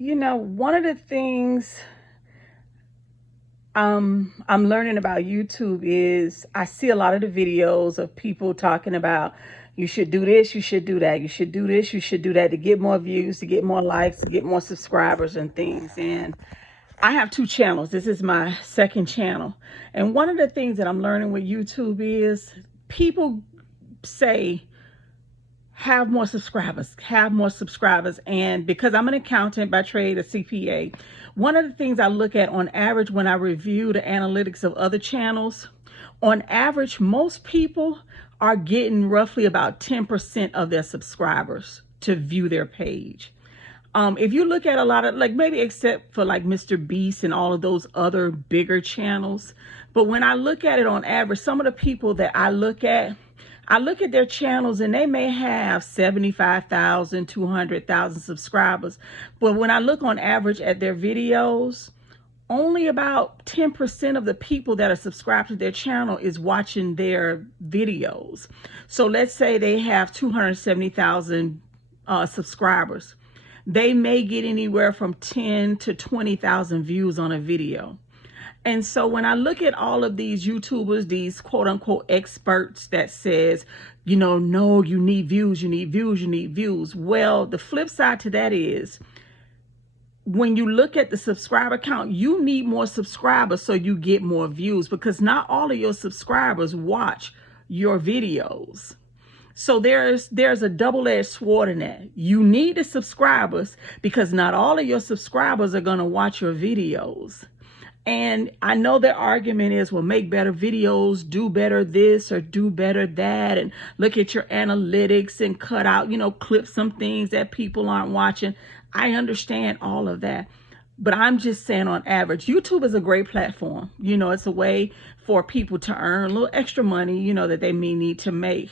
One of the things I'm learning about YouTube is I see a lot of the videos of people talking about you should do this, you should do that, you should do this, you should do that to get more views, to get more likes, to get more subscribers and things. And I have two channels. This is my second channel. And one of the things that I'm learning with YouTube is people say, have more subscribers. And because I'm an accountant by trade, a CPA, one of the things I look at on average when I review the analytics of other channels, on average, most people are getting roughly about 10% of their subscribers to view their page. If you look at a lot of, like, maybe except for like Mr. Beast and all of those other bigger channels, but when I look at it on average, some of the people that I look at their channels and they may have 75,000, 200,000 subscribers. But when I look on average at their videos, only about 10% of the people that are subscribed to their channel is watching their videos. So let's say they have 270,000 subscribers. They may get anywhere from 10 to 20,000 views on a video. And so when I look at all of these YouTubers, these quote unquote experts that says, no, you need views, you need views, you need views. Well, the flip side to that is when you look at the subscriber count, you need more subscribers so you get more views, because not all of your subscribers watch your videos. So there's a double-edged sword in that. You need the subscribers because not all of your subscribers are going to watch your videos. And I know their argument is, well, make better videos, do better this or do better that, and look at your analytics and cut out, clip some things that people aren't watching. I understand all of that. But I'm just saying on average, YouTube is a great platform. It's a way for people to earn a little extra money, that they may need to make.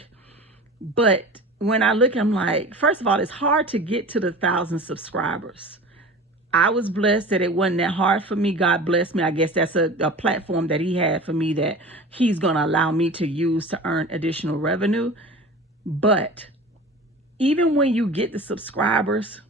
But when I look, I'm like, first of all, it's hard to get to the 1,000 subscribers. I was blessed that it wasn't that hard for me. God bless me. I guess that's a platform that he had for me that he's going to allow me to use to earn additional revenue. But even when you get the subscribers,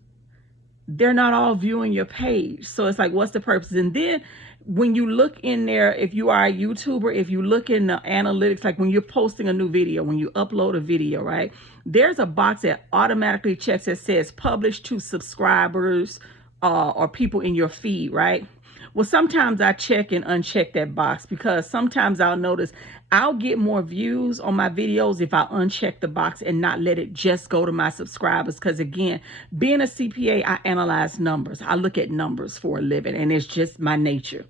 they're not all viewing your page. So it's like, what's the purpose? And then when you look in there, if you are a YouTuber, if you look in the analytics, like when you're posting a new video, when you upload a video, right? There's a box that automatically checks that says publish to subscribers, or people in your feed, right? Well, sometimes I check and uncheck that box because sometimes I'll notice I'll get more views on my videos if I uncheck the box and not let it just go to my subscribers. Because again, being a CPA, I analyze numbers. I look at numbers for a living, and it's just my nature.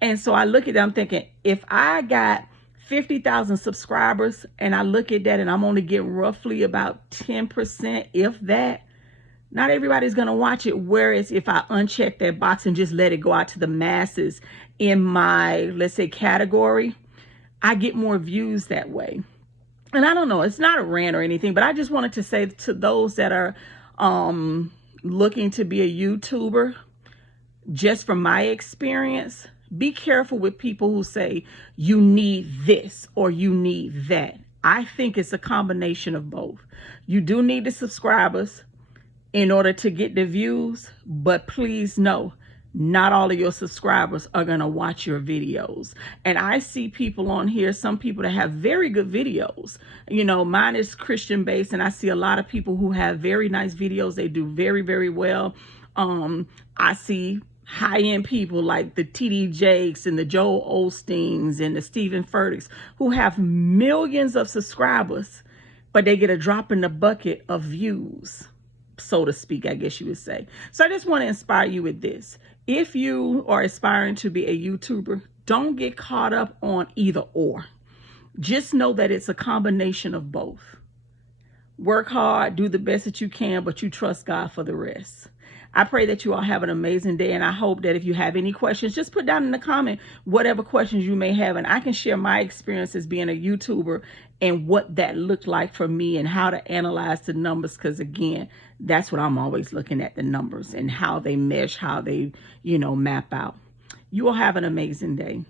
And so I look at that, I'm thinking, if I got 50,000 subscribers and I look at that and I'm only getting roughly about 10%, if that, not everybody's going to watch it. Whereas if I uncheck that box and just let it go out to the masses in my, let's say, category, I get more views that way. And I don't know, it's not a rant or anything, but I just wanted to say to those that are looking to be a YouTuber, just from my experience, be careful with people who say you need this or you need that. I think it's a combination of both. You do need the subscribers in order to get the views, but please know, not all of your subscribers are going to watch your videos. And I see people on here, some people that have very good videos. Mine is Christian based, and I see a lot of people who have very nice videos. They do very, very well. I see high-end people like the TD Jakes and the Joel Osteens and the Stephen Furticks who have millions of subscribers, but they get a drop in the bucket of views, so to speak, I guess you would say. So I just want to inspire you with this. If you are aspiring to be a YouTuber, don't get caught up on either or. Just know that it's a combination of both. Work hard, do the best that you can, but you trust God for the rest. I pray that you all have an amazing day, and I hope that if you have any questions, just put down in the comment whatever questions you may have, and I can share my experience as being a YouTuber and what that looked like for me and how to analyze the numbers, because again, that's what I'm always looking at, the numbers and how they mesh, how they, map out. You all have an amazing day.